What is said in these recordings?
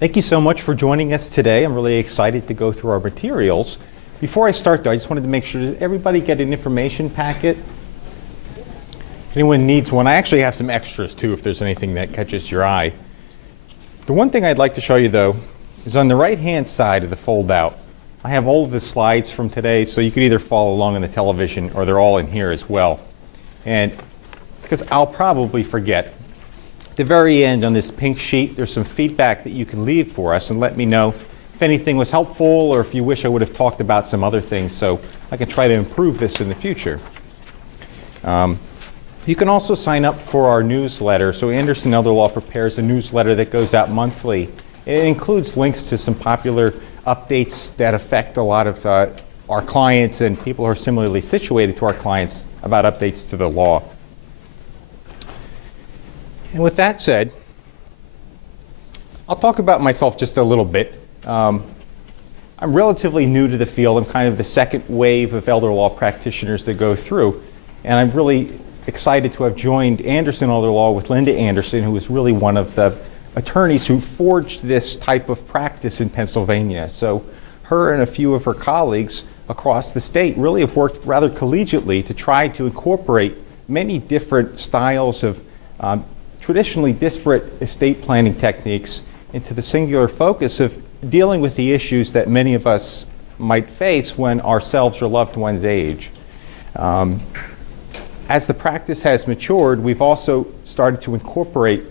Thank you so much for joining us today. I'm really excited to go through our materials. Before I start though, I just wanted to make sure that everybody get an information packet. If anyone needs one, I actually have some extras too if there's anything that catches your eye. The one thing I'd like to show you though is on the right-hand side of the fold-out. I have all of the slides from today, so you could either follow along on the television or they're all in here as well. And because I'll probably forget, at the very end on this pink sheet, there's some feedback that you can leave for us and let me know if anything was helpful or if you wish I would have talked about some other things so I can try to improve this in the future. You can also sign up for our newsletter. So Anderson Elder Law prepares a newsletter that goes out monthly. It includes links to some popular updates that affect a lot of our clients and people who are similarly situated to our clients about updates to the law. And with that said, I'll talk about myself just a little bit. I'm relatively new to the field. I'm kind of the second wave of elder law practitioners to go through. And I'm really excited to have joined Anderson Elder Law with Linda Anderson, who is really one of the attorneys who forged this type of practice in Pennsylvania. So her and a few of her colleagues across the state really have worked rather collegiately to try to incorporate many different styles of traditionally disparate estate planning techniques into the singular focus of dealing with the issues that many of us might face when ourselves or loved ones age. As the practice has matured, we've also started to incorporate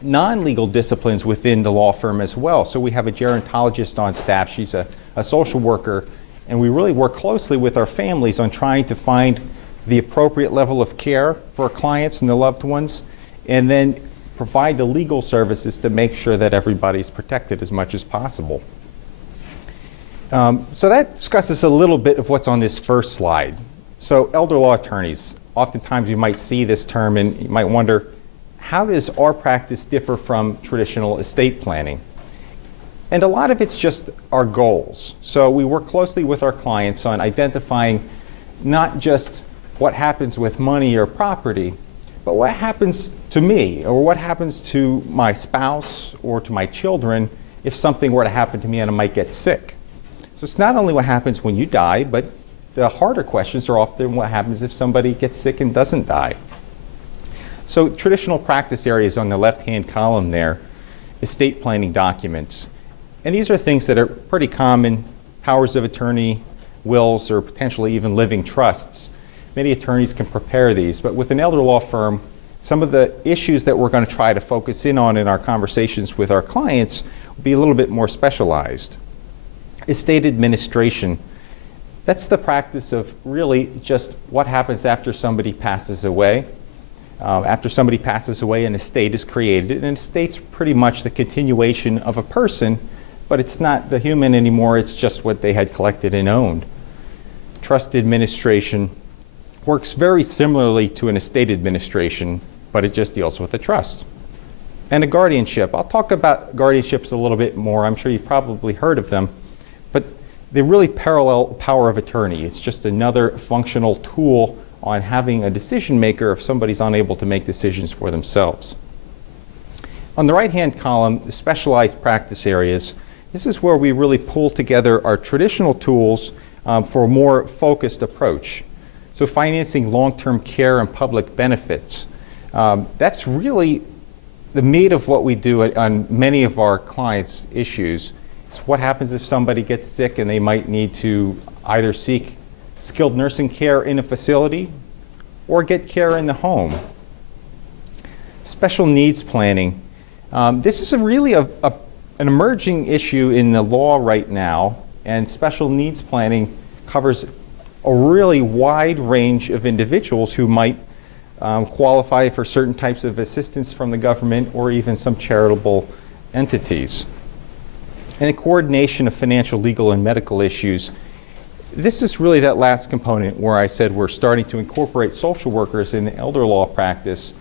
non-legal disciplines within the law firm as well. So we have a gerontologist on staff. She's a social worker, and we really work closely with our families on trying to find the appropriate level of care for our clients and the loved ones, and then provide the legal services to make sure that everybody's protected as much as possible. So that discusses a little bit of what's on this first slide. So elder law attorneys, oftentimes you might see this term and you might wonder, how does our practice differ from traditional estate planning? And a lot of it's just our goals. So we work closely with our clients on identifying not just what happens with money or property, but what happens to me or what happens to my spouse or to my children if something were to happen to me and I might get sick. So it's not only what happens when you die, but the harder questions are often what happens if somebody gets sick and doesn't die. So traditional practice areas on the left-hand column there, estate planning documents. And these are things that are pretty common, powers of attorney, wills, or potentially even living trusts. Many attorneys can prepare these, but with an elder law firm, some of the issues that we're going to try to focus in on in our conversations with our clients will be a little bit more specialized. Estate administration. That's the practice of really just what happens after somebody passes away. After somebody passes away, an estate is created, and an estate's pretty much the continuation of a person, but it's not the human anymore, it's just what they had collected and owned. Trust administration works very similarly to an estate administration, but it just deals with a trust. And a guardianship. I'll talk about guardianships a little bit more. I'm sure you've probably heard of them, but they really parallel power of attorney. It's just another functional tool on having a decision maker if somebody's unable to make decisions for themselves. On the right-hand column, the specialized practice areas. This is where we really pull together our traditional tools for a more focused approach. So financing long-term care and public benefits. That's really the meat of what we do on many of our clients' issues. It's what happens if somebody gets sick and they might need to either seek skilled nursing care in a facility or get care in the home. Special needs planning. This is really an emerging issue in the law right now, and special needs planning covers a really wide range of individuals who might qualify for certain types of assistance from the government or even some charitable entities. And the coordination of financial, legal, and medical issues. This is really that last component where I said we're starting to incorporate social workers in the elder law practice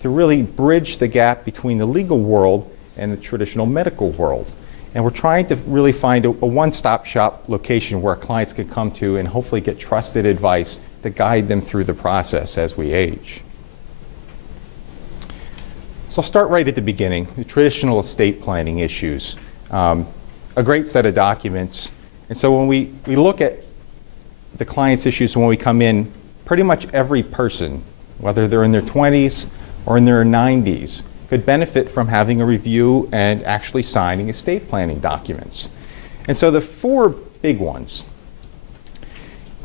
to really bridge the gap between the legal world and the traditional medical world. And we're trying to really find a one-stop shop location where clients can come to and hopefully get trusted advice to guide them through the process as we age. So I'll start right at the beginning, the traditional estate planning issues. A great set of documents. And so when we look at the client's issues when we come in, pretty much every person, whether they're in their 20s or in their 90s, could benefit from having a review and actually signing estate planning documents. And so the four big ones,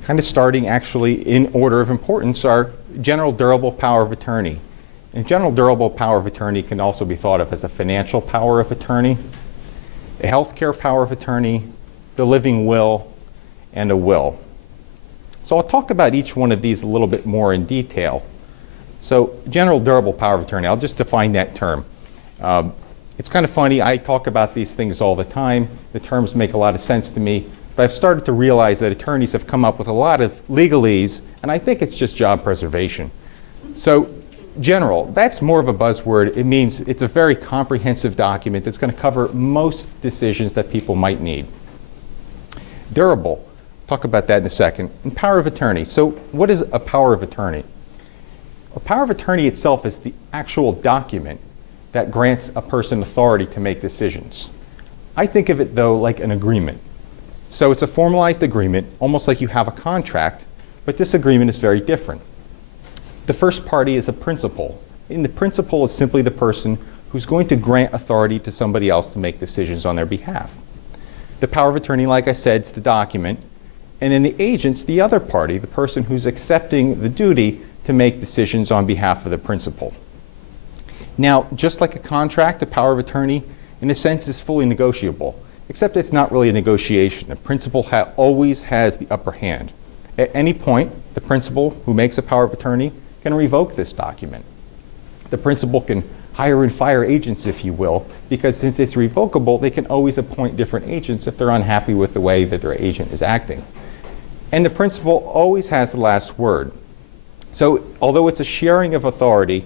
kind of starting actually in order of importance, are general durable power of attorney. And general durable power of attorney can also be thought of as a financial power of attorney, a healthcare power of attorney, the living will, and a will. So I'll talk about each one of these a little bit more in detail. So general durable power of attorney, I'll just define that term. It's kind of funny, I talk about these things all the time. The terms make a lot of sense to me, but I've started to realize that attorneys have come up with a lot of legalese, and I think it's just job preservation. So general, that's more of a buzzword. It means it's a very comprehensive document that's going to cover most decisions that people might need. Durable, talk about that in a second. And power of attorney. So what is a power of attorney? A power of attorney itself is the actual document that grants a person authority to make decisions. I think of it, though, like an agreement. So it's a formalized agreement, almost like you have a contract, but this agreement is very different. The first party is a principal, and the principal is simply the person who's going to grant authority to somebody else to make decisions on their behalf. The power of attorney, like I said, is the document, and then the agent's the other party, the person who's accepting the duty to make decisions on behalf of the principal. Now, just like a contract, a power of attorney, in a sense, is fully negotiable, except it's not really a negotiation. The principal always has the upper hand. At any point, the principal who makes a power of attorney can revoke this document. The principal can hire and fire agents, if you will, because since it's revocable, they can always appoint different agents if they're unhappy with the way that their agent is acting. And the principal always has the last word. So although it's a sharing of authority,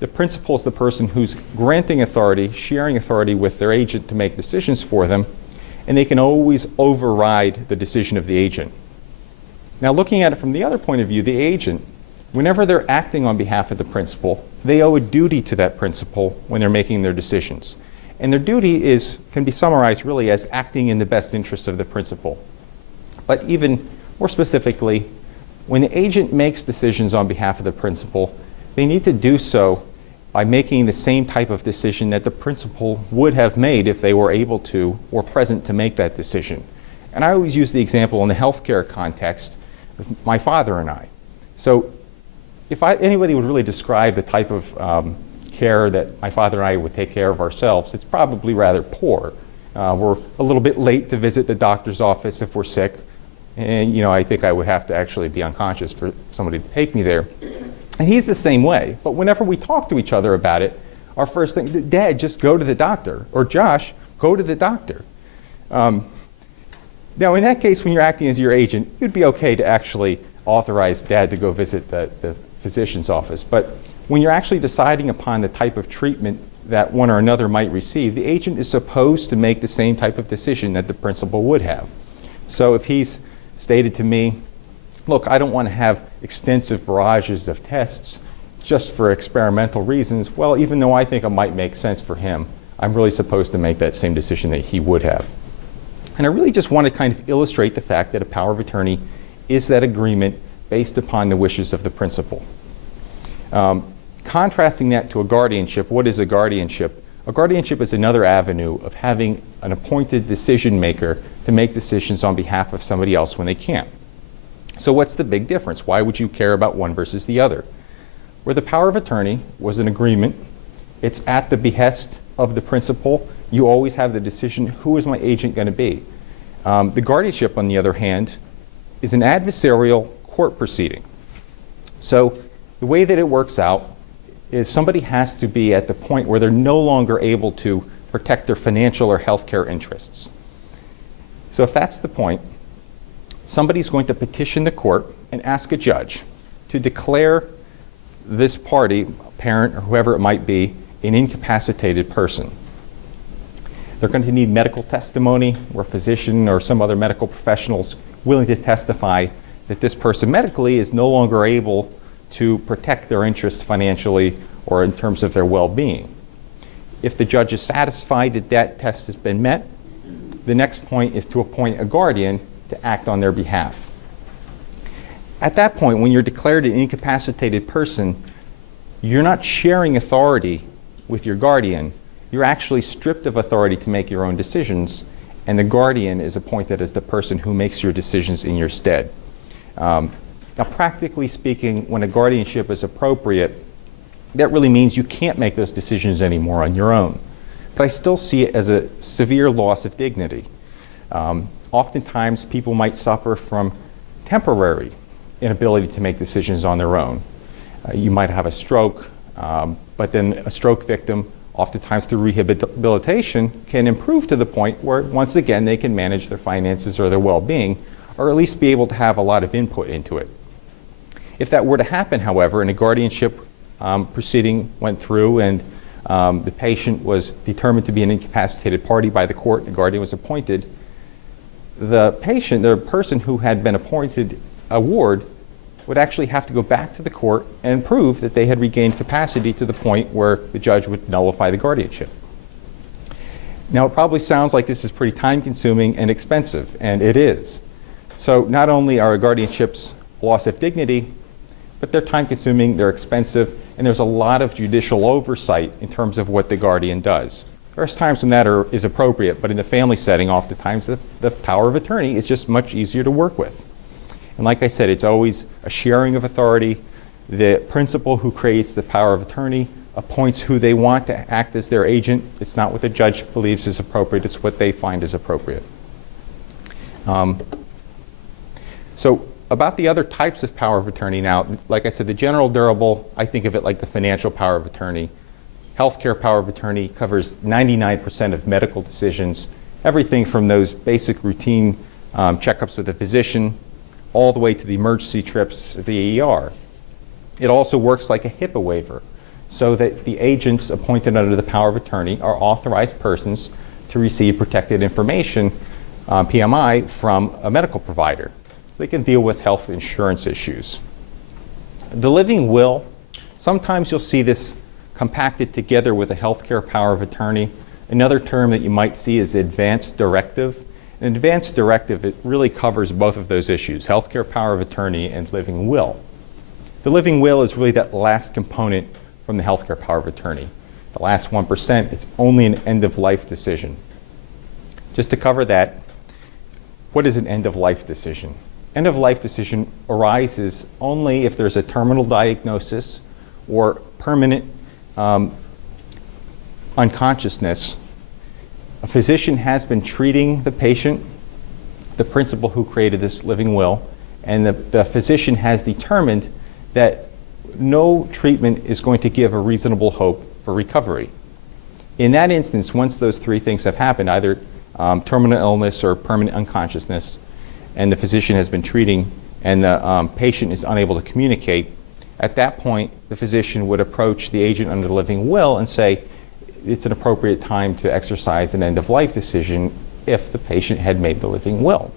the principal is the person who's granting authority, sharing authority with their agent to make decisions for them, and they can always override the decision of the agent. Now, looking at it from the other point of view, the agent, whenever they're acting on behalf of the principal, they owe a duty to that principal when they're making their decisions. And their duty can be summarized really as acting in the best interest of the principal. But even more specifically, when the agent makes decisions on behalf of the principal, they need to do so by making the same type of decision that the principal would have made if they were able to or present to make that decision. And I always use the example in the healthcare context of my father and I. So if anybody would really describe the type of care that my father and I would take care of ourselves, it's probably rather poor. We're a little bit late to visit the doctor's office if we're sick. And I think I would have to actually be unconscious for somebody to take me there. And he's the same way. But whenever we talk to each other about it, our first thing, Dad, just go to the doctor. Or Josh, go to the doctor. Now, in that case, when you're acting as your agent, you'd be okay to actually authorize Dad to go visit the physician's office. But when you're actually deciding upon the type of treatment that one or another might receive, the agent is supposed to make the same type of decision that the principal would have. So if he's stated to me, look, I don't want to have extensive barrages of tests just for experimental reasons, well, even though I think it might make sense for him, I'm really supposed to make that same decision that he would have. And I really just want to kind of illustrate the fact that a power of attorney is that agreement based upon the wishes of the principal. Contrasting that to a guardianship, what is a guardianship? A guardianship is another avenue of having an appointed decision maker to make decisions on behalf of somebody else when they can't. So what's the big difference? Why would you care about one versus the other? Where the power of attorney was an agreement, it's at the behest of the principal. You always have the decision, who is my agent going to be? The guardianship, on the other hand, is an adversarial court proceeding. So the way that it works out is somebody has to be at the point where they're no longer able to protect their financial or healthcare interests. So if that's the point, somebody's going to petition the court and ask a judge to declare this party, parent or whoever it might be, an incapacitated person. They're going to need medical testimony where a physician or some other medical professionals willing to testify that this person medically is no longer able to protect their interests financially or in terms of their well-being. If the judge is satisfied that that test has been met, the next point is to appoint a guardian to act on their behalf. At that point, when you're declared an incapacitated person, you're not sharing authority with your guardian. You're actually stripped of authority to make your own decisions, and the guardian is appointed as the person who makes your decisions in your stead. Now, practically speaking, when a guardianship is appropriate, that really means you can't make those decisions anymore on your own. But I still see it as a severe loss of dignity. Oftentimes, people might suffer from temporary inability to make decisions on their own. You might have a stroke, but then a stroke victim, oftentimes through rehabilitation, can improve to the point where, once again, they can manage their finances or their well-being, or at least be able to have a lot of input into it. If that were to happen, however, and a guardianship proceeding went through and the patient was determined to be an incapacitated party by the court, and the guardian was appointed, the person who had been appointed a ward would actually have to go back to the court and prove that they had regained capacity to the point where the judge would nullify the guardianship. Now, it probably sounds like this is pretty time-consuming and expensive, and it is. So not only are guardianships a loss of dignity, but they're time-consuming, they're expensive, and there's a lot of judicial oversight in terms of what the guardian does. There's times when that is appropriate, but in the family setting, oftentimes the power of attorney is just much easier to work with. And like I said, it's always a sharing of authority. The principal who creates the power of attorney appoints who they want to act as their agent. It's not what the judge believes is appropriate, it's what they find is appropriate. So about the other types of power of attorney now, like I said, the general durable, I think of it like the financial power of attorney. Healthcare power of attorney covers 99% of medical decisions, everything from those basic routine checkups with a physician, all the way to the emergency trips to the ER. It also works like a HIPAA waiver, so that the agents appointed under the power of attorney are authorized persons to receive protected information, PMI, from a medical provider. They can deal with health insurance issues. The living will, sometimes you'll see this compacted together with a healthcare power of attorney. Another term that you might see is advanced directive. An advanced directive, it really covers both of those issues, healthcare power of attorney and living will. The living will is really that last component from the healthcare power of attorney. The last 1%, it's only an end-of-life decision. Just to cover that, what is an end-of-life decision? End-of-life decision arises only if there's a terminal diagnosis or permanent unconsciousness. A physician has been treating the patient, the principal who created this living will, and the physician has determined that no treatment is going to give a reasonable hope for recovery. In that instance, once those three things have happened, either terminal illness or permanent unconsciousness, and the physician has been treating and the patient is unable to communicate, at that point, the physician would approach the agent under the living will and say, it's an appropriate time to exercise an end-of-life decision if the patient had made the living will.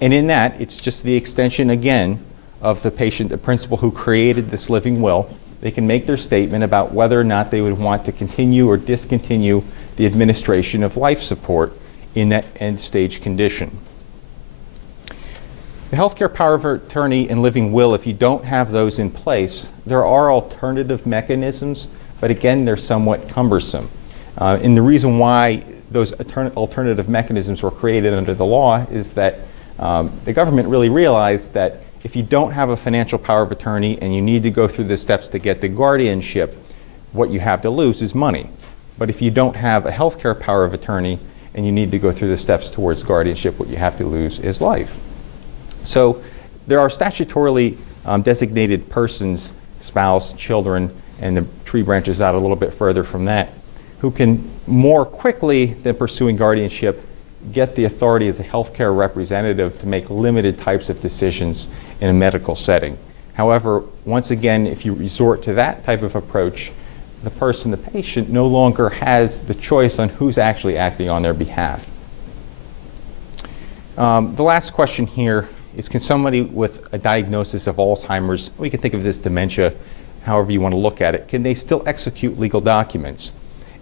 And in that, it's just the extension again of the patient, the principal who created this living will. They can make their statement about whether or not they would want to continue or discontinue the administration of life support in that end-stage condition. The healthcare power of attorney and living will, if you don't have those in place, there are alternative mechanisms, but again, they're somewhat cumbersome. And the reason why those alternative mechanisms were created under the law is that the government really realized that if you don't have a financial power of attorney and you need to go through the steps to get the guardianship, what you have to lose is money. But if you don't have a healthcare power of attorney and you need to go through the steps towards guardianship, what you have to lose is life. So there are statutorily designated persons, spouse, children, and the tree branches out a little bit further from that, who can more quickly than pursuing guardianship get the authority as a healthcare representative to make limited types of decisions in a medical setting. However, once again, if you resort to that type of approach, the person, the patient, no longer has the choice on who's actually acting on their behalf. The last question here is, can somebody with a diagnosis of Alzheimer's, we can think of this dementia, however you want to look at it, can they still execute legal documents?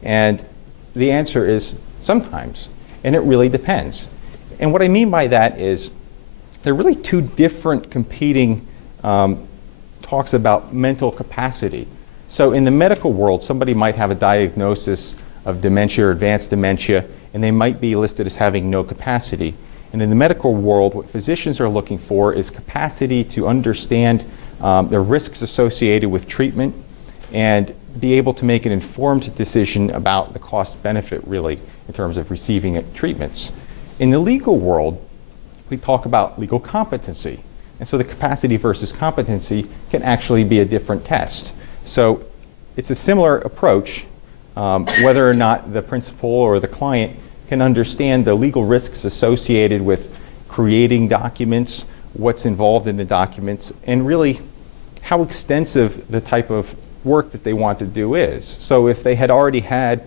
And the answer is sometimes, and it really depends. And what I mean by that is there are really two different competing talks about mental capacity. So in the medical world, somebody might have a diagnosis of dementia or advanced dementia, and they might be listed as having no capacity. And in the medical world, what physicians are looking for is capacity to understand the risks associated with treatment and be able to make an informed decision about the cost-benefit, really, in terms of receiving treatments. In the legal world, we talk about legal competency. And so the capacity versus competency can actually be a different test. So it's a similar approach, whether or not the principal or the client can understand the legal risks associated with creating documents, what's involved in the documents, and really how extensive the type of work that they want to do is. So if they had already had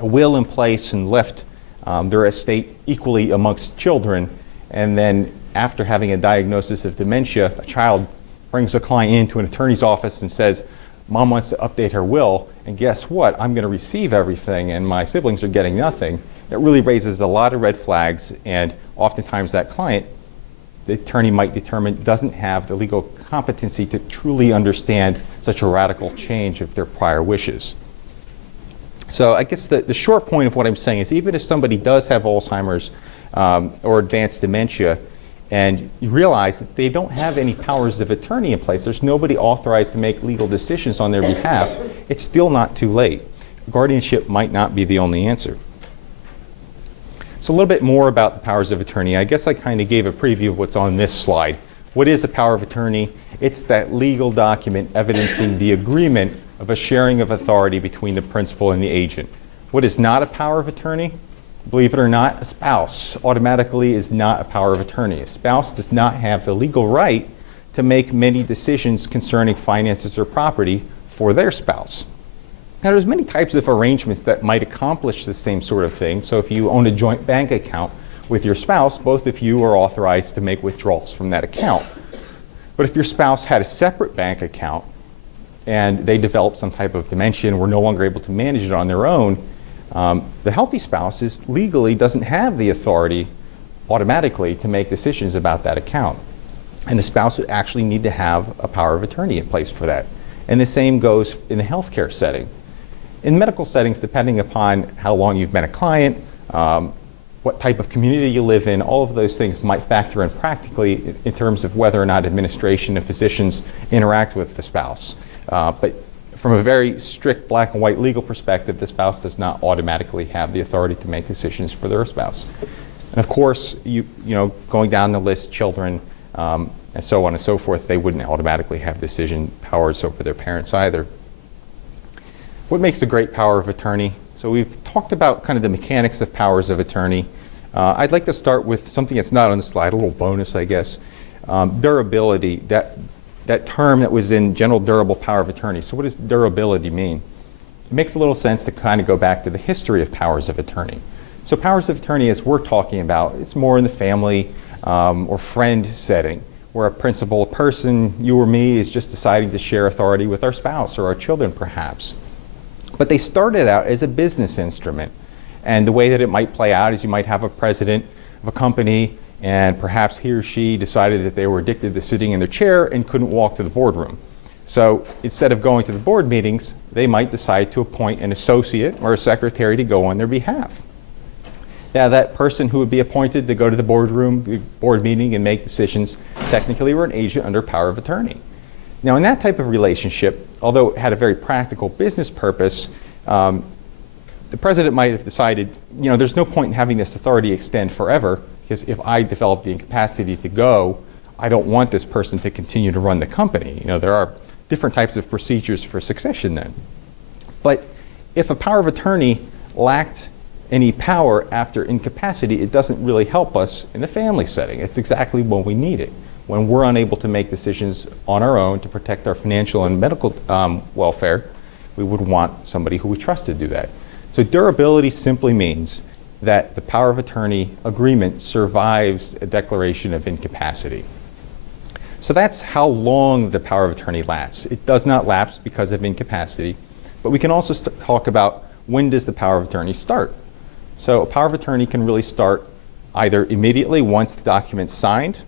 a will in place and left their estate equally amongst children, and then after having a diagnosis of dementia, a child brings a client into an attorney's office and says, Mom wants to update her will, and guess what? I'm going to receive everything, and my siblings are getting nothing. It really raises a lot of red flags, and oftentimes that client, the attorney might determine, doesn't have the legal competency to truly understand such a radical change of their prior wishes. So I guess the short point of what I'm saying is, even if somebody does have Alzheimer's or advanced dementia, and you realize that they don't have any powers of attorney in place, there's nobody authorized to make legal decisions on their behalf, it's still not too late. Guardianship might not be the only answer. So a little bit more about the powers of attorney. I guess I kind of gave a preview of what's on this slide. What is a power of attorney? It's that legal document evidencing the agreement of a sharing of authority between the principal and the agent. What is not a power of attorney? Believe it or not, a spouse automatically is not a power of attorney. A spouse does not have the legal right to make many decisions concerning finances or property for their spouse. Now, there's many types of arrangements that might accomplish the same sort of thing. So if you own a joint bank account with your spouse, both of you are authorized to make withdrawals from that account. But if your spouse had a separate bank account and they developed some type of dementia and were no longer able to manage it on their own, the healthy spouse legally doesn't have the authority automatically to make decisions about that account. And the spouse would actually need to have a power of attorney in place for that. And the same goes in the healthcare setting. In medical settings, depending upon how long you've been a client, what type of community you live in, all of those things might factor in practically in terms of whether or not administration and physicians interact with the spouse. But from a very strict black and white legal perspective, the spouse does not automatically have the authority to make decisions for their spouse. And of course, you know, going down the list, children, and so on and so forth, they wouldn't automatically have decision powers over their parents either. What makes a great power of attorney? So we've talked about kind of the mechanics of powers of attorney. I'd like to start with something that's not on the slide, a little bonus, I guess. Durability, that term that was in general durable power of attorney. So what does durability mean? It makes a little sense to kind of go back to the history of powers of attorney. So powers of attorney, as we're talking about, it's more in the family or friend setting, where a principal, a person, you or me, is just deciding to share authority with our spouse or our children perhaps. But they started out as a business instrument. And the way that it might play out is you might have a president of a company, and perhaps he or she decided that they were addicted to sitting in their chair and couldn't walk to the boardroom. So instead of going to the board meetings, they might decide to appoint an associate or a secretary to go on their behalf. Now, that person who would be appointed to go to the boardroom, the board meeting, and make decisions, technically were an agent under power of attorney. Now, in that type of relationship, although it had a very practical business purpose, the president might have decided, you know, there's no point in having this authority extend forever, because if I develop the incapacity to go, I don't want this person to continue to run the company. You know, there are different types of procedures for succession then. But if a power of attorney lacked any power after incapacity, it doesn't really help us in the family setting. It's exactly when we need it. When we're unable to make decisions on our own to protect our financial and medical welfare, we would want somebody who we trust to do that. So durability simply means that the power of attorney agreement survives a declaration of incapacity. So that's how long the power of attorney lasts. It does not lapse because of incapacity, but we can also talk about when does the power of attorney start. So a power of attorney can really start either immediately once the document's signed,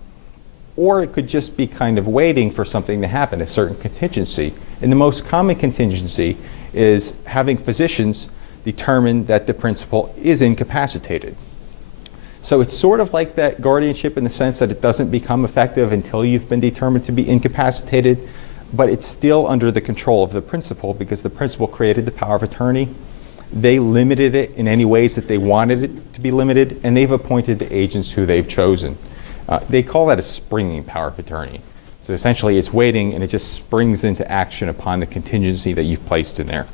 or it could just be kind of waiting for something to happen, a certain contingency. And the most common contingency is having physicians determine that the principal is incapacitated. So it's sort of like that guardianship in the sense that it doesn't become effective until you've been determined to be incapacitated, but it's still under the control of the principal because the principal created the power of attorney. They limited it in any ways that they wanted it to be limited, and they've appointed the agents who they've chosen. They call that a springing power of attorney. So essentially it's waiting and it just springs into action upon the contingency that you've placed in there.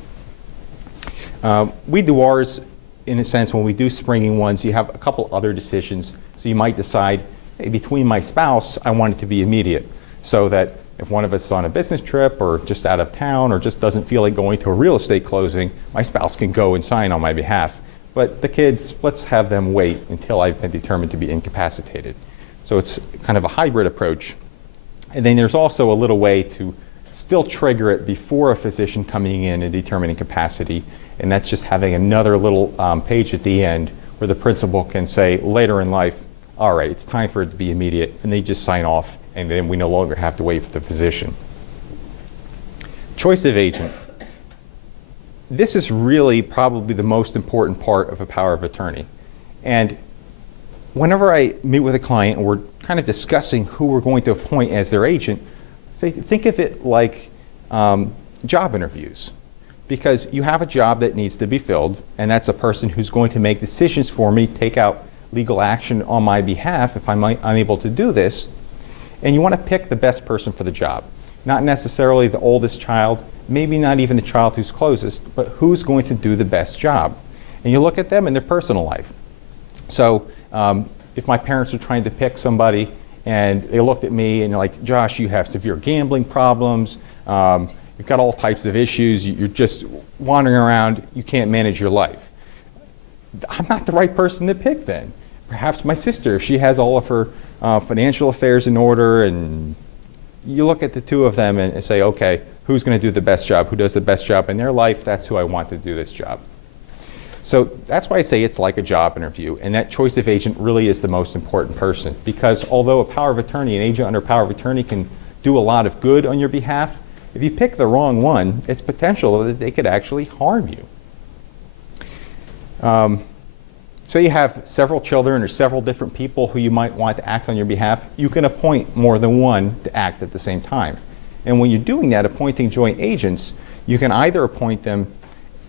We do ours in a sense when we do springing ones, you have a couple other decisions. So you might decide, hey, between my spouse, I want it to be immediate. So that if one of us is on a business trip or just out of town or just doesn't feel like going to a real estate closing, my spouse can go and sign on my behalf. But the kids, let's have them wait until I've been determined to be incapacitated. So it's kind of a hybrid approach. And then there's also a little way to still trigger it before a physician coming in and determining capacity. And that's just having another little page at the end where the principal can say later in life, all right, it's time for it to be immediate, and they just sign off, and then we no longer have to wait for the physician. Choice of agent. This is really probably the most important part of a power of attorney. And whenever I meet with a client and we're kind of discussing who we're going to appoint as their agent, think of it like job interviews. Because you have a job that needs to be filled, and that's a person who's going to make decisions for me, take out legal action on my behalf if I'm unable to do this. And you want to pick the best person for the job. Not necessarily the oldest child, maybe not even the child who's closest, but who's going to do the best job. And you look at them in their personal life. So if my parents are trying to pick somebody and they looked at me and they're like, Josh, you have severe gambling problems, you've got all types of issues, you're just wandering around, you can't manage your life. I'm not the right person to pick then. Perhaps my sister, if she has all of her financial affairs in order, and you look at the two of them and say, okay, who's going to do the best job? Who does the best job in their life? That's who I want to do this job. So that's why I say it's like a job interview, and that choice of agent really is the most important person, because although a power of attorney, an agent under power of attorney can do a lot of good on your behalf, if you pick the wrong one, it's potential that they could actually harm you. Say you have several children or several different people who you might want to act on your behalf, you can appoint more than one to act at the same time. And when you're doing that, appointing joint agents, you can either appoint them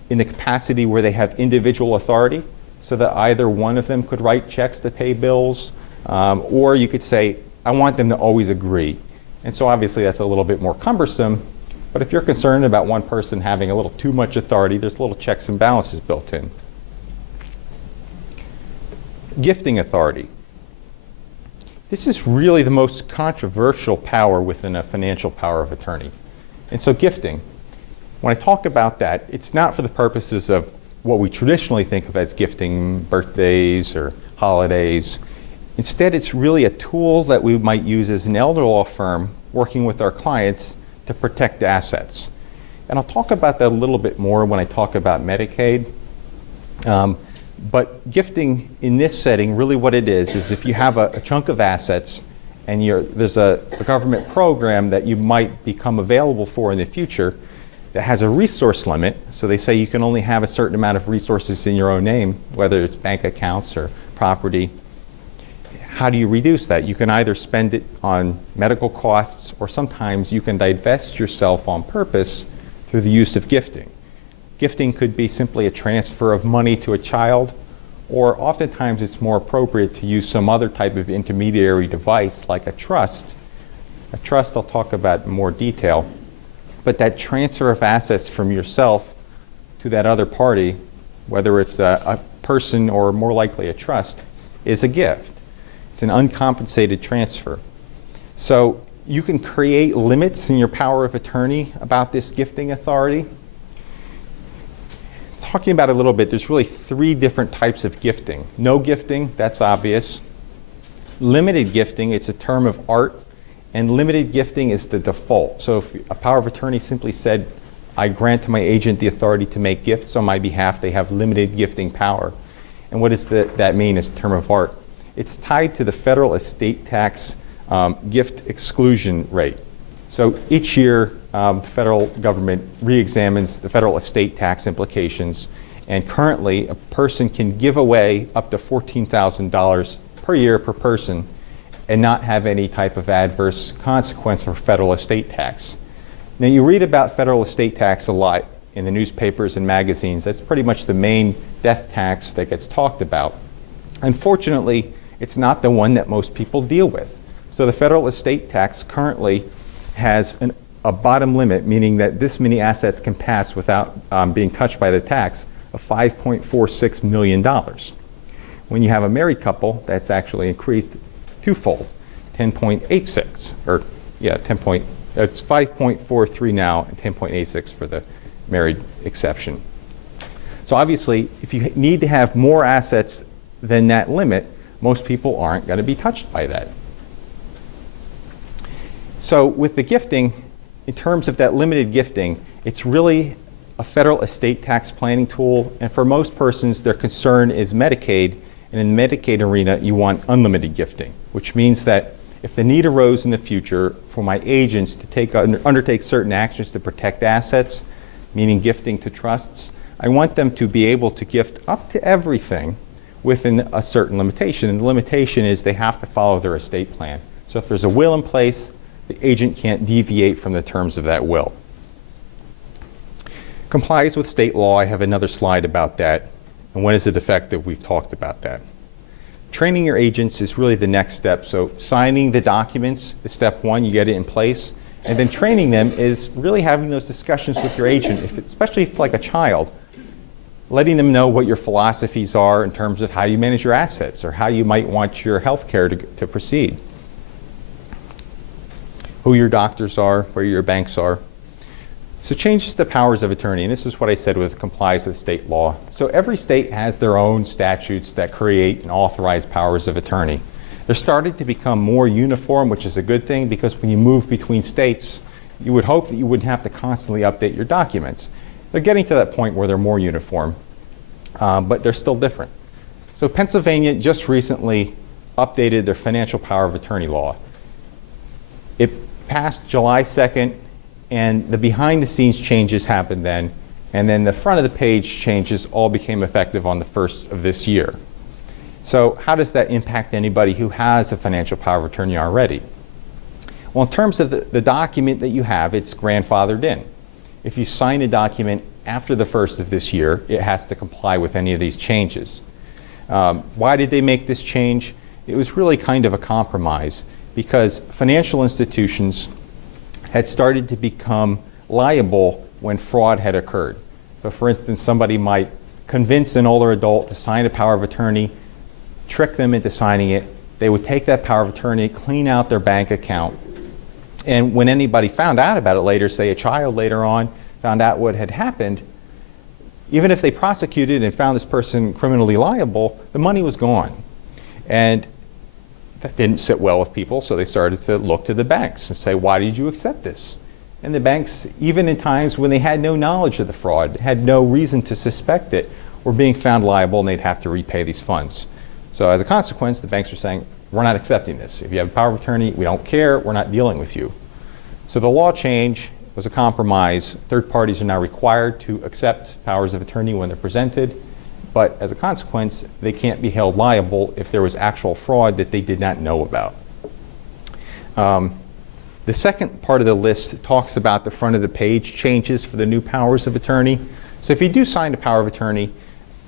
in the capacity where they have individual authority, so that either one of them could write checks to pay bills, or you could say, I want them to always agree. And so obviously that's a little bit more cumbersome, but if you're concerned about one person having a little too much authority, there's little checks and balances built in. Gifting authority. This is really the most controversial power within a financial power of attorney. And so gifting, when I talk about that, it's not for the purposes of what we traditionally think of as gifting, birthdays or holidays. Instead, it's really a tool that we might use as an elder law firm working with our clients to protect assets. And I'll talk about that a little bit more when I talk about Medicaid. But gifting in this setting, really what it is if you have a chunk of assets and there's a government program that you might become available for in the future that has a resource limit. So they say you can only have a certain amount of resources in your own name, whether it's bank accounts or property. How do you reduce that? You can either spend it on medical costs, or sometimes you can divest yourself on purpose through the use of gifting. Gifting could be simply a transfer of money to a child, or oftentimes it's more appropriate to use some other type of intermediary device like a trust. A trust I'll talk about in more detail, but that transfer of assets from yourself to that other party, whether it's a person or more likely a trust, is a gift. It's an uncompensated transfer. So you can create limits in your power of attorney about this gifting authority. It's talking about it a little bit, there's really three different types of gifting. No gifting, that's obvious. Limited gifting, it's a term of art, and limited gifting is the default. So if a power of attorney simply said, I grant to my agent the authority to make gifts on my behalf, they have limited gifting power. And what does that mean as a term of art? It's tied to the federal estate tax gift exclusion rate. So each year, the federal government re-examines the federal estate tax implications, and currently a person can give away up to $14,000 per year per person and not have any type of adverse consequence for federal estate tax. Now, you read about federal estate tax a lot in the newspapers and magazines. That's pretty much the main death tax that gets talked about. Unfortunately, it's not the one that most people deal with. So the federal estate tax currently has a bottom limit, meaning that this many assets can pass without being touched by the tax, of $5.46 million. When you have a married couple, that's actually increased twofold, 10.86, or yeah, it's 5.43 now and 10.86 for the married exception. So obviously, if you need to have more assets than that limit, most people aren't going to be touched by that. So with the gifting, in terms of that limited gifting, it's really a federal estate tax planning tool, and for most persons, their concern is Medicaid, and in the Medicaid arena, you want unlimited gifting, which means that if the need arose in the future for my agents to undertake certain actions to protect assets, meaning gifting to trusts, I want them to be able to gift up to everything within a certain limitation. And the limitation is they have to follow their estate plan. So if there's a will in place, the agent can't deviate from the terms of that will. Complies with state law, I have another slide about that. And when is it effective? We've talked about that. Training your agents is really the next step. So signing the documents is step one, you get it in place. And then training them is really having those discussions with your agent, especially if like a child, letting them know what your philosophies are in terms of how you manage your assets or how you might want your health care to proceed. Who your doctors are, where your banks are. So changes to powers of attorney, and this is what I said with complies with state law. So every state has their own statutes that create and authorize powers of attorney. They're starting to become more uniform, which is a good thing, because when you move between states, you would hope that you wouldn't have to constantly update your documents. They're getting to that point where they're more uniform, but they're still different. So Pennsylvania just recently updated their financial power of attorney law. It passed July 2nd, and the behind-the-scenes changes happened then, and then the front of the page changes all became effective on the 1st of this year. So how does that impact anybody who has a financial power of attorney already? Well, in terms of the document that you have, it's grandfathered in. If you sign a document after the 1st of this year, it has to comply with any of these changes. Why did they make this change? It was really kind of a compromise because financial institutions had started to become liable when fraud had occurred. So for instance, somebody might convince an older adult to sign a power of attorney, trick them into signing it. They would take that power of attorney, clean out their bank account, and when anybody found out about it later, say a child later on found out what had happened, even if they prosecuted and found this person criminally liable, the money was gone. And that didn't sit well with people, so they started to look to the banks and say, why did you accept this? And the banks, even in times when they had no knowledge of the fraud, had no reason to suspect it, were being found liable and they'd have to repay these funds. So as a consequence, the banks were saying, we're not accepting this. If you have a power of attorney, we don't care, we're not dealing with you. So the law change was a compromise. Third parties are now required to accept powers of attorney when they're presented, but as a consequence, they can't be held liable if there was actual fraud that they did not know about. The second part of the list talks about the front of the page changes for the new powers of attorney. So if you do sign a power of attorney,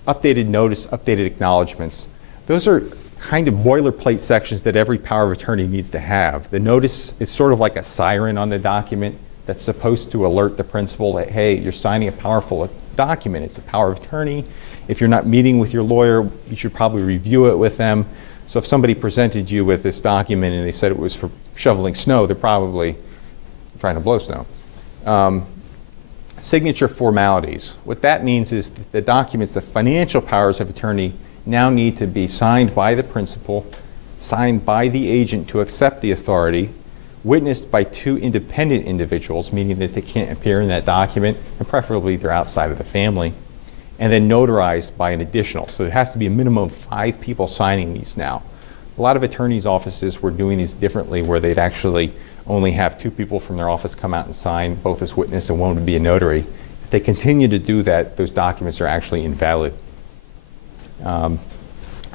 updated notice, updated acknowledgments, those are kind of boilerplate sections that every power of attorney needs to have. The notice is sort of like a siren on the document that's supposed to alert the principal that, hey, you're signing a powerful document. It's a power of attorney. If you're not meeting with your lawyer, you should probably review it with them. So if somebody presented you with this document and they said it was for shoveling snow, they're probably trying to blow snow. Signature formalities. What that means is that the documents, the financial powers of attorney, now need to be signed by the principal, signed by the agent to accept the authority, witnessed by two independent individuals, meaning that they can't appear in that document, and preferably they're outside of the family, and then notarized by an additional. So it has to be a minimum of 5 people signing these now. A lot of attorneys' offices were doing these differently, where they'd actually only have 2 people from their office come out and sign, both as witness and one would be a notary. If they continue to do that, those documents are actually invalid.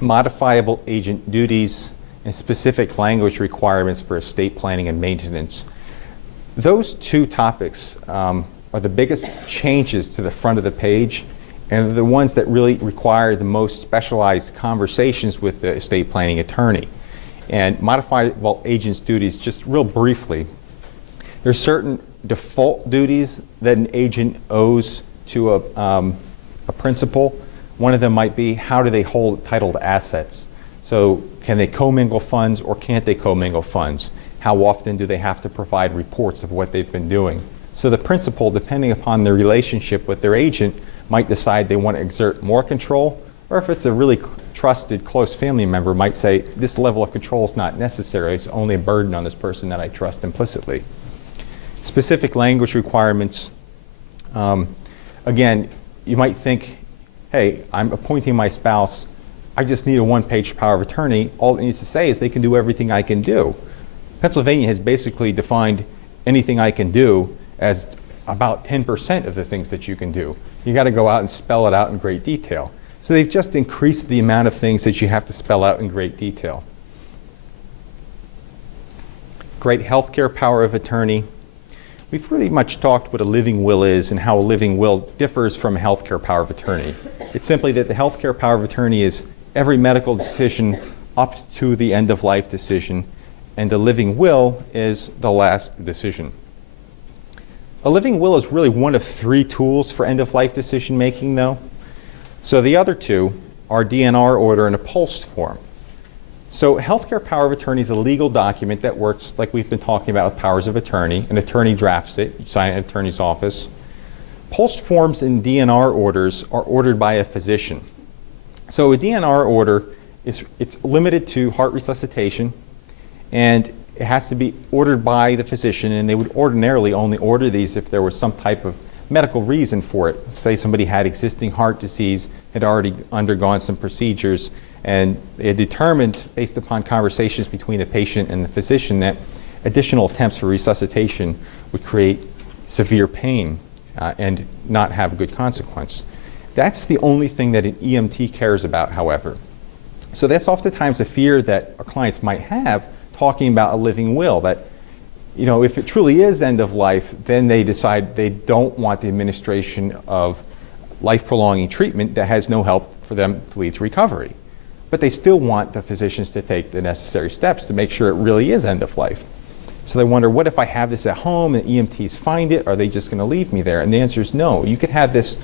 Modifiable agent duties and specific language requirements for estate planning and maintenance. Those 2 topics are the biggest changes to the front of the page, and are the ones that really require the most specialized conversations with the estate planning attorney. And modifiable agent's duties, just real briefly, there's certain default duties that an agent owes to a principal. One of them might be, how do they hold title to assets? So can they commingle funds or can't they commingle funds? How often do they have to provide reports of what they've been doing? So the principal, depending upon their relationship with their agent, might decide they want to exert more control, or if it's a really trusted, close family member, might say, this level of control is not necessary, it's only a burden on this person that I trust implicitly. Specific language requirements. Again, you might think, hey, I'm appointing my spouse, I just need a 1-page power of attorney. All it needs to say is they can do everything I can do. Pennsylvania has basically defined anything I can do as about 10% of the things that you can do. You got to go out and spell it out in great detail. So they've just increased the amount of things that you have to spell out in great detail. Great healthcare power of attorney. We've pretty much talked what a living will is and how a living will differs from a healthcare power of attorney. It's simply that the healthcare power of attorney is every medical decision up to the end of life decision, and the living will is the last decision. A living will is really one of 3 tools for end of life decision making, though. So the other 2 are DNR order and a post form. So healthcare power of attorney is a legal document that works like we've been talking about with powers of attorney. An attorney drafts it, you sign it in an attorney's office. Post forms and DNR orders are ordered by a physician. So a DNR order it's limited to heart resuscitation, and it has to be ordered by the physician, and they would ordinarily only order these if there was some type of medical reason for it. Say somebody had existing heart disease, had already undergone some procedures, and they had determined, based upon conversations between the patient and the physician, that additional attempts for resuscitation would create severe pain and not have a good consequence. That's the only thing that an EMT cares about, however. So that's oftentimes a fear that our clients might have talking about a living will, that if it truly is end of life, then they decide they don't want the administration of life-prolonging treatment that has no help for them to lead to recovery. But they still want the physicians to take the necessary steps to make sure it really is end of life. So they wonder, what if I have this at home and EMTs find it? Are they just going to leave me there? And the answer is no. You could have this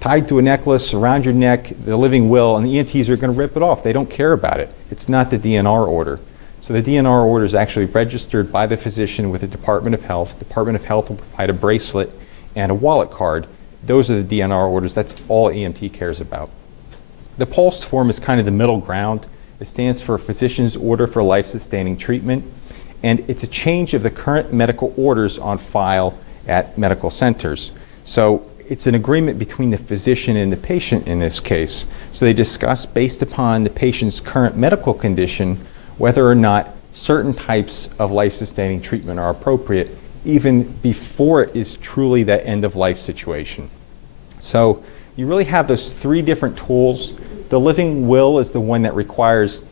tied to a necklace around your neck, the living will, and the EMTs are going to rip it off. They don't care about it. It's not the DNR order. So the DNR order is actually registered by the physician with the Department of Health. Department of Health will provide a bracelet and a wallet card. Those are the DNR orders. That's all EMT cares about. The POST form is kind of the middle ground. It stands for Physician's Order for Life-Sustaining Treatment, and it's a change of the current medical orders on file at medical centers. So it's an agreement between the physician and the patient in this case. So they discuss, based upon the patient's current medical condition, whether or not certain types of life-sustaining treatment are appropriate, even before it is truly that end-of-life situation. So you really have those 3 different tools. The living will is the one that requires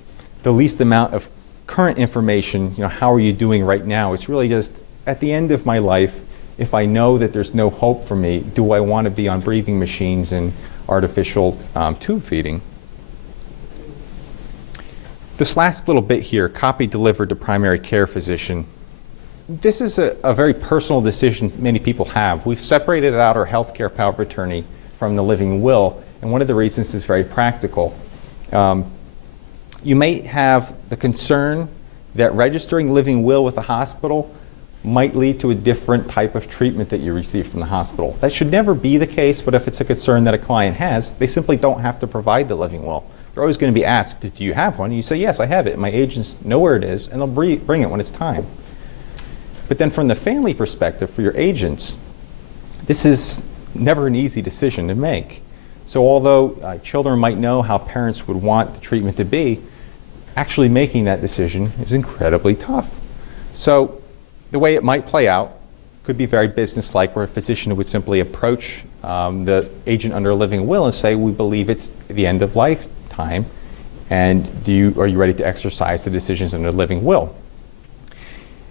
the least amount of current information. How are you doing right now? It's really just, at the end of my life, if I know that there's no hope for me, do I want to be on breathing machines and artificial tube feeding? This last little bit here, copy delivered to primary care physician. This is a very personal decision many people have. We've separated out our healthcare power of attorney from the living will, and one of the reasons is very practical. You may have the concern that registering living will with the hospital might lead to a different type of treatment that you receive from the hospital. That should never be the case, but if it's a concern that a client has, they simply don't have to provide the living will. They're always going to be asked, do you have one? And you say, yes, I have it. My agents know where it is, and they'll bring it when it's time. But then from the family perspective, for your agents, this is never an easy decision to make. So although children might know how parents would want the treatment to be, actually making that decision is incredibly tough. So the way it might play out could be very businesslike, where a physician would simply approach the agent under a living will and say, we believe it's the end of lifetime, and are you ready to exercise the decisions under the living will?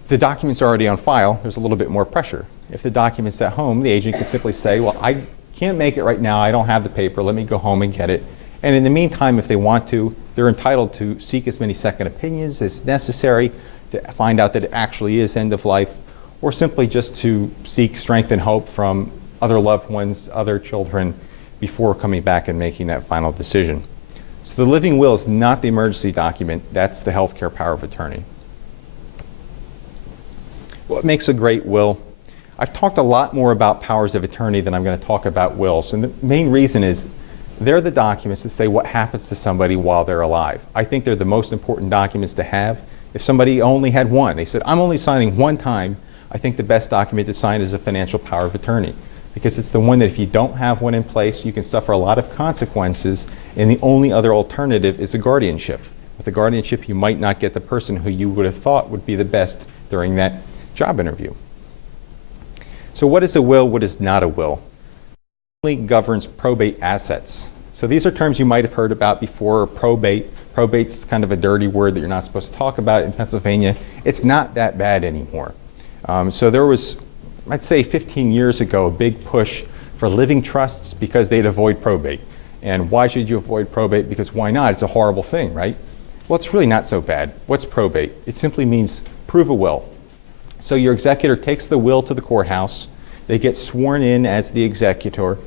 If the documents are already on file, there's a little bit more pressure. If the document's at home, the agent can simply say, well, I can't make it right now, I don't have the paper, let me go home and get it. And in the meantime, if they want to, they're entitled to seek as many second opinions as necessary to find out that it actually is end of life, or simply just to seek strength and hope from other loved ones, other children, before coming back and making that final decision. So the living will is not the emergency document, that's the healthcare power of attorney. What makes a great will? I've talked a lot more about powers of attorney than I'm going to talk about wills, and the main reason is they're the documents that say what happens to somebody while they're alive. I think they're the most important documents to have. If somebody only had one, they said, I'm only signing one time, I think the best document to sign is a financial power of attorney, because it's the one that if you don't have one in place, you can suffer a lot of consequences, and the only other alternative is a guardianship. With a guardianship, you might not get the person who you would have thought would be the best during that job interview. So what is a will? What is not a will? It only governs probate assets. So these are terms you might have heard about before. Probate. Probate's kind of a dirty word that you're not supposed to talk about in Pennsylvania. It's not that bad anymore. So there was, I'd say 15 years ago, a big push for living trusts because they'd avoid probate. And why should you avoid probate? Because why not? It's a horrible thing, right? Well, it's really not so bad. What's probate? It simply means prove a will. So your executor takes the will to the courthouse. They get sworn in as the executor.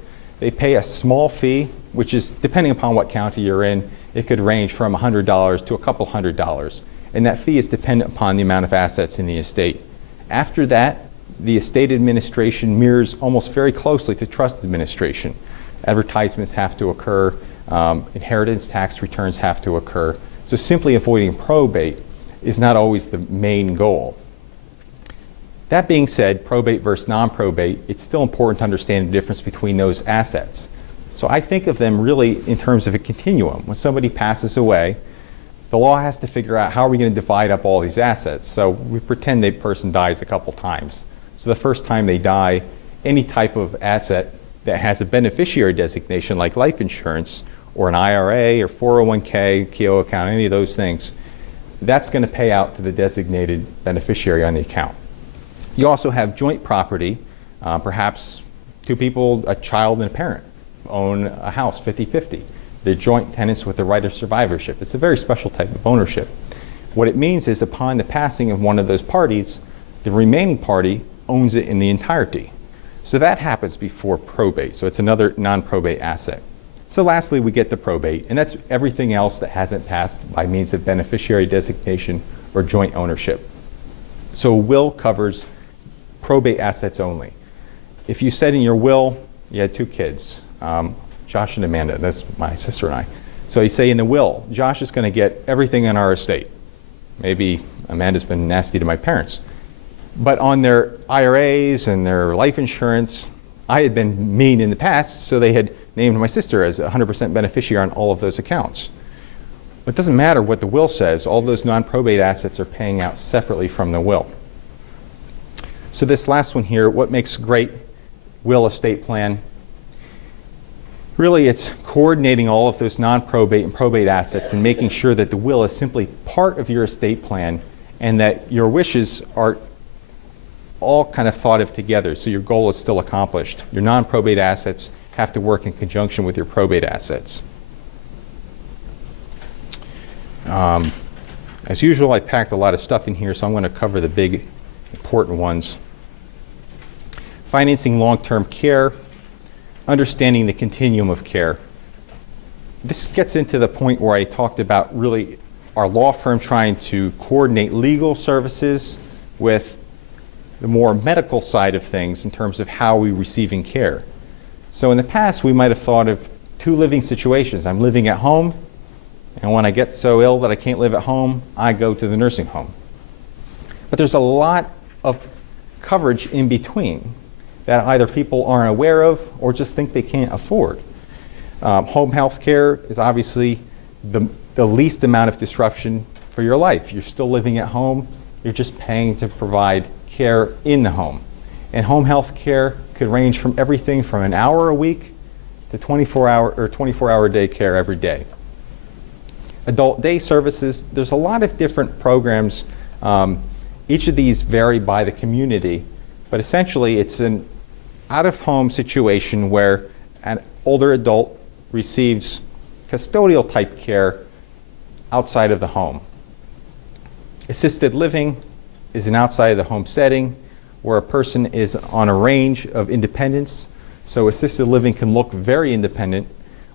They pay a small fee, which is, depending upon what county you're in, it could range from $100 to a couple $100. And that fee is dependent upon the amount of assets in the estate. After that, the estate administration mirrors almost very closely to trust administration. Advertisements have to occur, inheritance tax returns have to occur. So simply avoiding probate is not always the main goal. That being said, probate versus non-probate, it's still important to understand the difference between those assets. So I think of them really in terms of a continuum. When somebody passes away, the law has to figure out how are we going to divide up all these assets. So we pretend that person dies a couple times. So the first time they die, any type of asset that has a beneficiary designation like life insurance or an IRA or 401k, Keogh account, any of those things, that's going to pay out to the designated beneficiary on the account. You also have joint property, perhaps two people, a child and a parent, own a house 50-50. They're joint tenants with the right of survivorship. It's a very special type of ownership. What it means is upon the passing of one of those parties, the remaining party owns it in the entirety. So that happens before probate. So it's another non-probate asset. So lastly, we get the probate, and that's everything else that hasn't passed by means of beneficiary designation or joint ownership. So a will covers probate assets only. If you said in your will you had two kids, Josh and Amanda, that's my sister and I. So you say in the will, Josh is going to get everything in our estate. Maybe Amanda's been nasty to my parents. But on their IRAs and their life insurance, I had been mean in the past, so they had named my sister as 100% beneficiary on all of those accounts. It doesn't matter what the will says, all those non-probate assets are paying out separately from the will. So this last one here, what makes a great will estate plan? Really, it's coordinating all of those non-probate and probate assets and making sure that the will is simply part of your estate plan and that your wishes are all kind of thought of together, so your goal is still accomplished. Your non-probate assets have to work in conjunction with your probate assets. As usual, I packed a lot of stuff in here, so I'm going to cover the big, important ones. Financing long-term care, understanding the continuum of care. This gets into the point where I talked about really our law firm trying to coordinate legal services with the more medical side of things in terms of how we're receiving care. So in the past, we might have thought of two living situations. I'm living at home, and when I get so ill that I can't live at home, I go to the nursing home. But there's a lot of coverage in between that either people aren't aware of or just think they can't afford. Home health care is obviously the least amount of disruption for your life. You're still living at home, you're just paying to provide care in the home. And home health care could range from everything from an hour a week to 24-hour day care every day. Adult day services, there's a lot of different programs. Each of these vary by the community, but essentially it's an out-of-home situation where an older adult receives custodial type care outside of the home. Assisted living is an outside of the home setting where a person is on a range of independence. So assisted living can look very independent,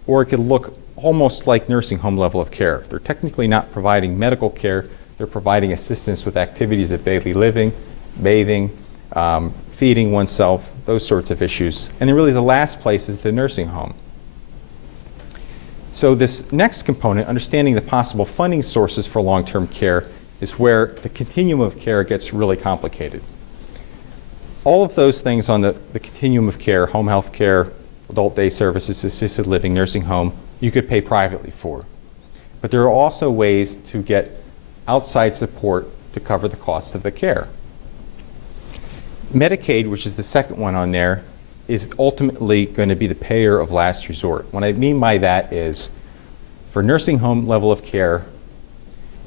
or it could look almost like nursing home level of care. They're technically not providing medical care, they're providing assistance with activities of daily living, bathing, feeding oneself, those sorts of issues. And then really the last place is the nursing home. So this next component, understanding the possible funding sources for long-term care, is where the continuum of care gets really complicated. All of those things on the continuum of care, home health care, adult day services, assisted living, nursing home, you could pay privately for. But there are also ways to get outside support to cover the costs of the care. Medicaid, which is the second one on there, is ultimately going to be the payer of last resort. What I mean by that is, for nursing home level of care,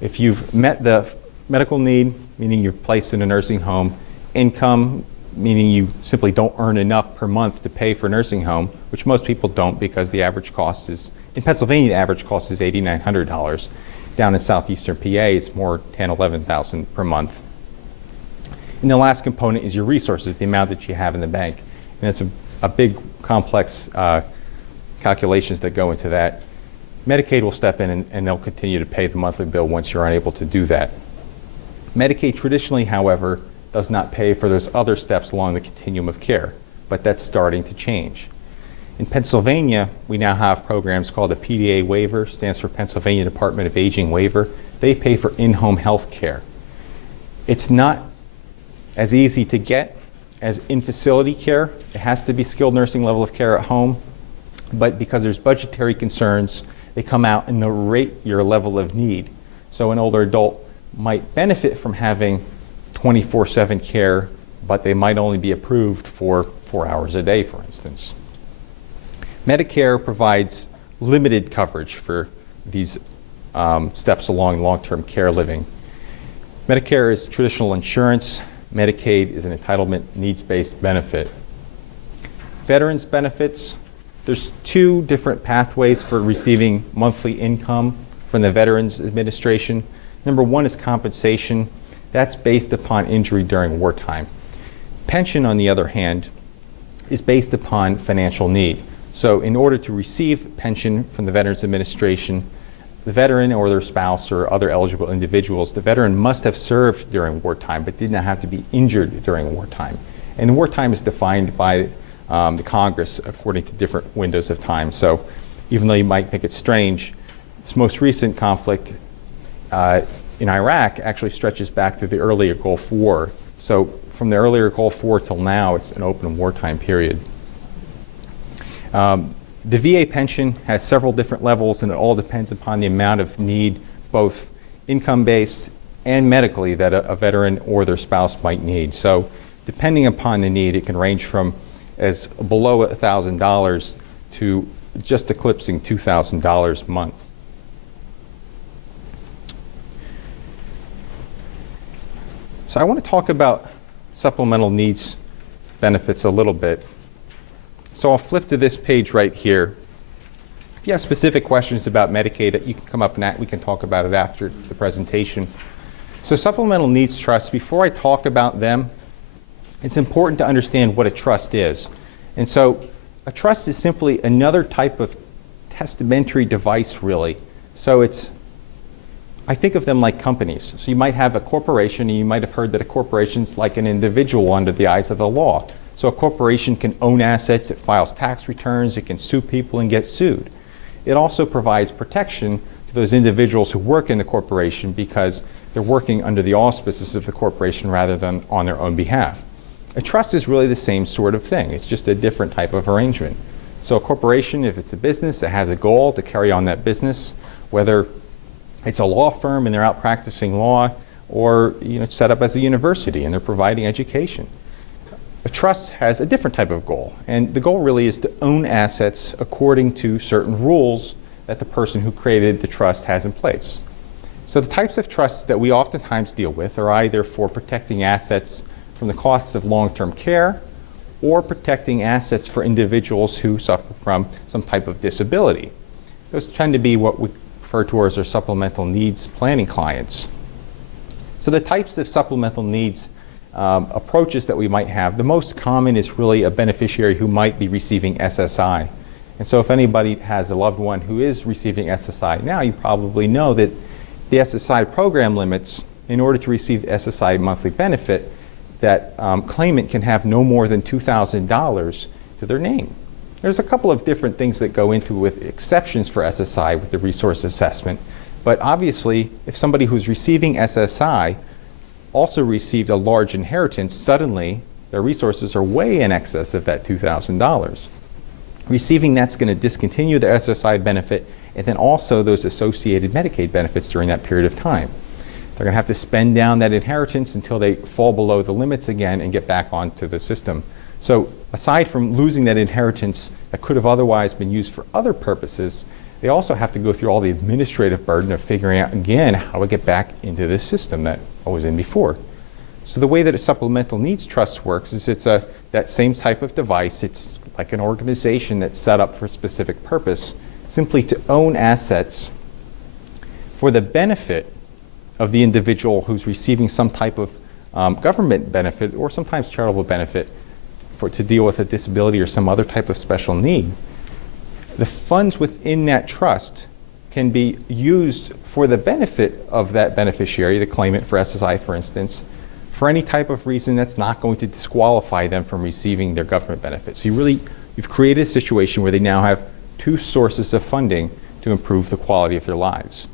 if you've met the medical need, meaning you're placed in a nursing home, income, meaning you simply don't earn enough per month to pay for nursing home, which most people don't because the average cost is, in Pennsylvania, the average cost is $8,900. Down in southeastern PA, it's more $10,000, $11,000 per month. And the last component is your resources, the amount that you have in the bank. And it's a big, complex calculations that go into that. Medicaid will step in and they'll continue to pay the monthly bill once you're unable to do that. Medicaid traditionally, however, does not pay for those other steps along the continuum of care, but that's starting to change. In Pennsylvania, we now have programs called the PDA waiver, stands for Pennsylvania Department of Aging waiver. They pay for in-home health care. It's not as easy to get as in-facility care. It has to be skilled nursing level of care at home, but because there's budgetary concerns, they come out and they'll rate your level of need. So an older adult might benefit from having 24/7 care, but they might only be approved for 4 hours a day, for instance. Medicare provides limited coverage for these steps along long-term care living. Medicare is traditional insurance. Medicaid is an entitlement needs-based benefit. Veterans benefits, there's two different pathways for receiving monthly income from the Veterans Administration. Number one is compensation. That's based upon injury during wartime. Pension, on the other hand, is based upon financial need. So in order to receive pension from the Veterans Administration, the veteran or their spouse or other eligible individuals, the veteran must have served during wartime but did not have to be injured during wartime. And wartime is defined by the Congress according to different windows of time. So even though you might think it's strange, this most recent conflict in Iraq actually stretches back to the earlier Gulf War. So from the earlier Gulf War till now, it's an open wartime period. The VA pension has several different levels, and it all depends upon the amount of need, both income-based and medically, that a veteran or their spouse might need. So depending upon the need, it can range from as below $1,000 to just eclipsing $2,000 a month. So I want to talk about supplemental needs benefits a little bit. So I'll flip to this page right here. If you have specific questions about Medicaid, you can come up and we can talk about it after the presentation. So supplemental needs trusts, before I talk about them, it's important to understand what a trust is. And so a trust is simply another type of testamentary device, really. So it's I think of them like companies. So you might have a corporation, and you might have heard that a corporation's like an individual under the eyes of the law. So a corporation can own assets, it files tax returns, it can sue people and get sued. It also provides protection to those individuals who work in the corporation because they're working under the auspices of the corporation rather than on their own behalf. A trust is really the same sort of thing. It's just a different type of arrangement. So a corporation, if it's a business that has a goal to carry on that business, whether it's a law firm and they're out practicing law, or set up as a university and they're providing education. A trust has a different type of goal, and the goal really is to own assets according to certain rules that the person who created the trust has in place. So the types of trusts that we oftentimes deal with are either for protecting assets from the costs of long-term care or protecting assets for individuals who suffer from some type of disability. Those tend to be what we refer to as our supplemental needs planning clients. So the types of supplemental needs approaches that we might have, the most common is really a beneficiary who might be receiving SSI. And so if anybody has a loved one who is receiving SSI now, you probably know that the SSI program limits, in order to receive the SSI monthly benefit, that claimant can have no more than $2,000 to their name. There's a couple of different things that go into with exceptions for SSI with the resource assessment, but obviously if somebody who's receiving SSI also received a large inheritance, suddenly their resources are way in excess of that $2,000. Receiving that's going to discontinue the SSI benefit and then also those associated Medicaid benefits during that period of time. They're going to have to spend down that inheritance until they fall below the limits again and get back onto the system. So aside from losing that inheritance that could have otherwise been used for other purposes, they also have to go through all the administrative burden of figuring out again how to get back into this system that I was in before. So the way that a supplemental needs trust works is it's that same type of device. It's like an organization that's set up for a specific purpose, simply to own assets for the benefit of the individual who's receiving some type of government benefit or sometimes charitable benefit to deal with a disability or some other type of special need. The funds within that trust can be used for the benefit of that beneficiary, the claimant for SSI, for instance, for any type of reason that's not going to disqualify them from receiving their government benefits. So you've created a situation where they now have two sources of funding to improve the quality of their lives.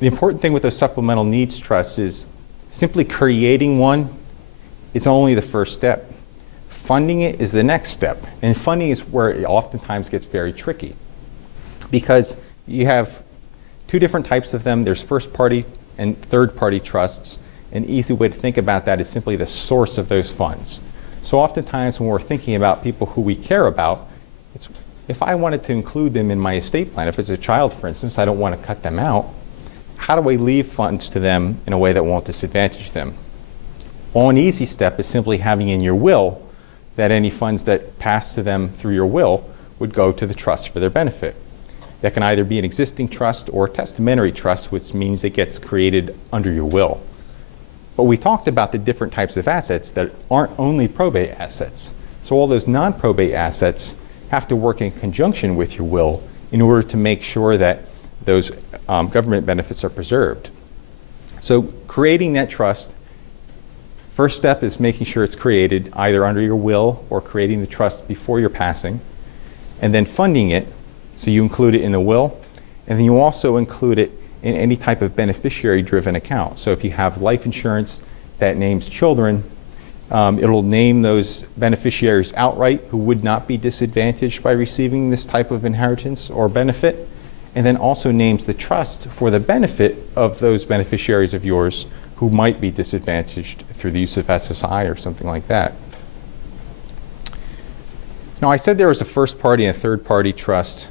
The important thing with those supplemental needs trusts is simply creating one is only the first step. Funding it is the next step. And funding is where it oftentimes gets very tricky because you have two different types of them. There's first-party and third-party trusts. An easy way to think about that is simply the source of those funds. So oftentimes when we're thinking about people who we care about, it's if I wanted to include them in my estate plan, if it's a child, for instance, I don't want to cut them out, how do I leave funds to them in a way that won't disadvantage them? Well, an easy step is simply having in your will that any funds that pass to them through your will would go to the trust for their benefit. That can either be an existing trust or a testamentary trust, which means it gets created under your will. But we talked about the different types of assets that aren't only probate assets. So all those non-probate assets have to work in conjunction with your will in order to make sure that those government benefits are preserved. So creating that trust, first step is making sure it's created either under your will or creating the trust before your passing, and then funding it, so you include it in the will, and then you also include it in any type of beneficiary-driven account. So if you have life insurance that names children, it'll name those beneficiaries outright who would not be disadvantaged by receiving this type of inheritance or benefit, and then also names the trust for the benefit of those beneficiaries of yours who might be disadvantaged through the use of SSI or something like that. Now, I said there was a first-party and a third-party trust.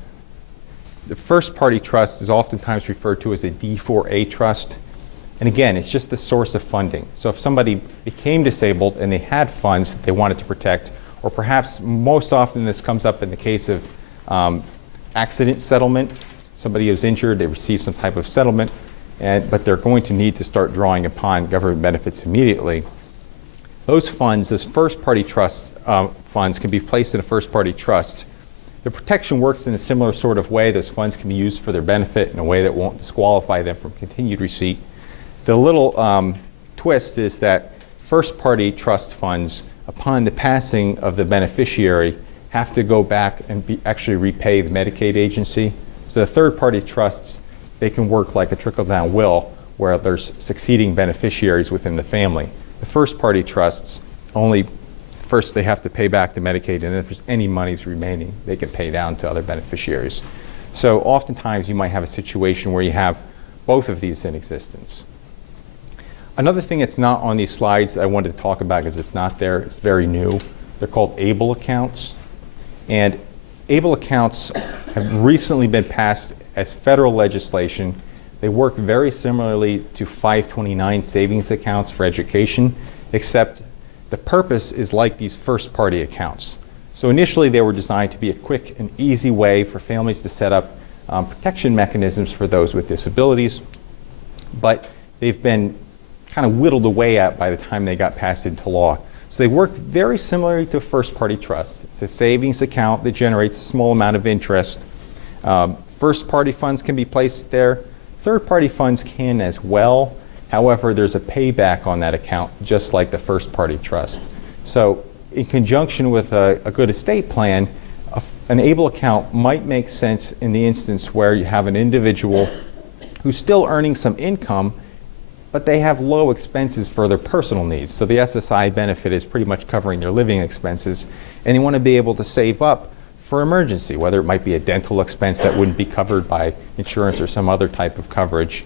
The first-party trust is oftentimes referred to as a D4A trust. And again, it's just the source of funding. So if somebody became disabled and they had funds that they wanted to protect, or perhaps most often this comes up in the case of accident settlement. Somebody was injured, they received some type of settlement, but they're going to need to start drawing upon government benefits immediately. Those funds, those first-party trust funds, can be placed in a first-party trust The protection works in a similar sort of way. Those funds can be used for their benefit in a way that won't disqualify them from continued receipt. The little twist is that first-party trust funds, upon the passing of the beneficiary, have to go back and actually repay the Medicaid agency. So the third-party trusts, they can work like a trickle-down will, where there's succeeding beneficiaries within the family. The first-party trusts, only first they have to pay back to Medicaid, and if there's any monies remaining, they can pay down to other beneficiaries. So oftentimes you might have a situation where you have both of these in existence. Another thing that's not on these slides that I wanted to talk about because it's not there, it's very new. They're called ABLE accounts. And ABLE accounts have recently been passed as federal legislation. They work very similarly to 529 savings accounts for education, except the purpose is like these first-party accounts. So initially they were designed to be a quick and easy way for families to set up protection mechanisms for those with disabilities, but they've been kind of whittled away at by the time they got passed into law. So they work very similarly to first-party trusts. It's a savings account that generates a small amount of interest. First-party funds can be placed there. Third-party funds can as well. However, there's a payback on that account, just like the first-party trust. So in conjunction with a good estate plan, an ABLE account might make sense in the instance where you have an individual who's still earning some income, but they have low expenses for their personal needs. So the SSI benefit is pretty much covering their living expenses, and they want to be able to save up for emergency, whether it might be a dental expense that wouldn't be covered by insurance or some other type of coverage.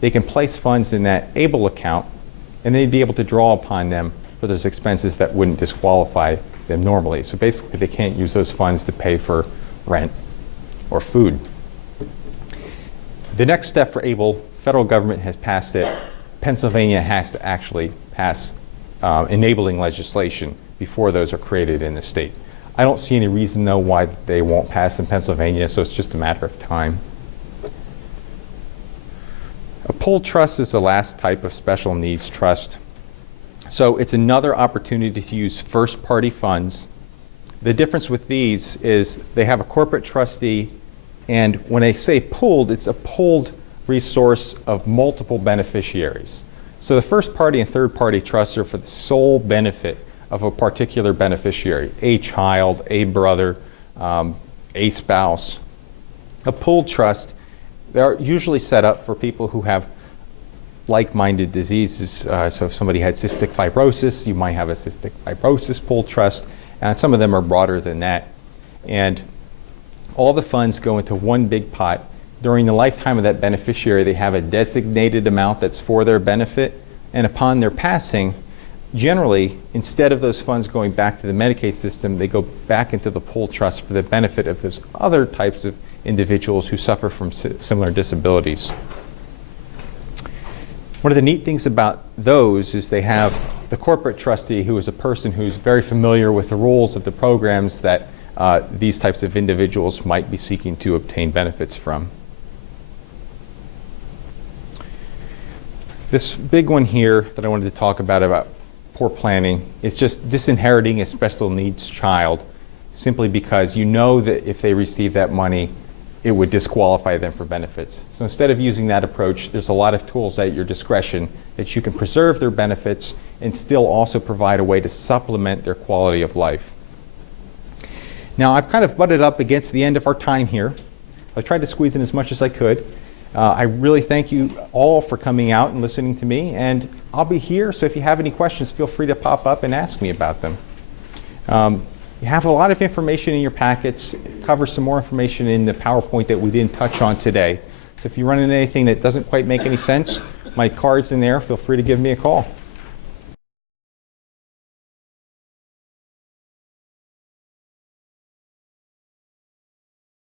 They can place funds in that ABLE account, and they'd be able to draw upon them for those expenses that wouldn't disqualify them normally. So basically, they can't use those funds to pay for rent or food. The next step for ABLE, federal government has passed it. Pennsylvania has to actually pass enabling legislation before those are created in the state. I don't see any reason, though, why they won't pass in Pennsylvania, so it's just a matter of time. A pooled trust is the last type of special needs trust. So it's another opportunity to use first-party funds. The difference with these is they have a corporate trustee, and when they say pooled, it's a pooled resource of multiple beneficiaries. So the first-party and third-party trusts are for the sole benefit of a particular beneficiary, a child, a brother, a spouse. A pooled trust, they're usually set up for people who have like-minded diseases. So if somebody had cystic fibrosis, you might have a cystic fibrosis pooled trust, and some of them are broader than that. And all the funds go into one big pot. During the lifetime of that beneficiary, they have a designated amount that's for their benefit, and upon their passing, generally, instead of those funds going back to the Medicaid system, they go back into the pooled trust for the benefit of those other types of individuals who suffer from similar disabilities. One of the neat things about those is they have the corporate trustee, who is a person who's very familiar with the rules of the programs that these types of individuals might be seeking to obtain benefits from. This big one here that I wanted to talk about poor planning is just disinheriting a special needs child simply because you know that if they receive that money, it would disqualify them for benefits. So instead of using that approach, there's a lot of tools at your discretion that you can preserve their benefits and still also provide a way to supplement their quality of life. Now, I've kind of butted up against the end of our time here. I tried to squeeze in as much as I could. I really thank you all for coming out and listening to me, and I'll be here, so if you have any questions, feel free to pop up and ask me about them. You have a lot of information in your packets. It covers some more information in the PowerPoint that we didn't touch on today. So if you run into anything that doesn't quite make any sense, my card's in there. Feel free to give me a call.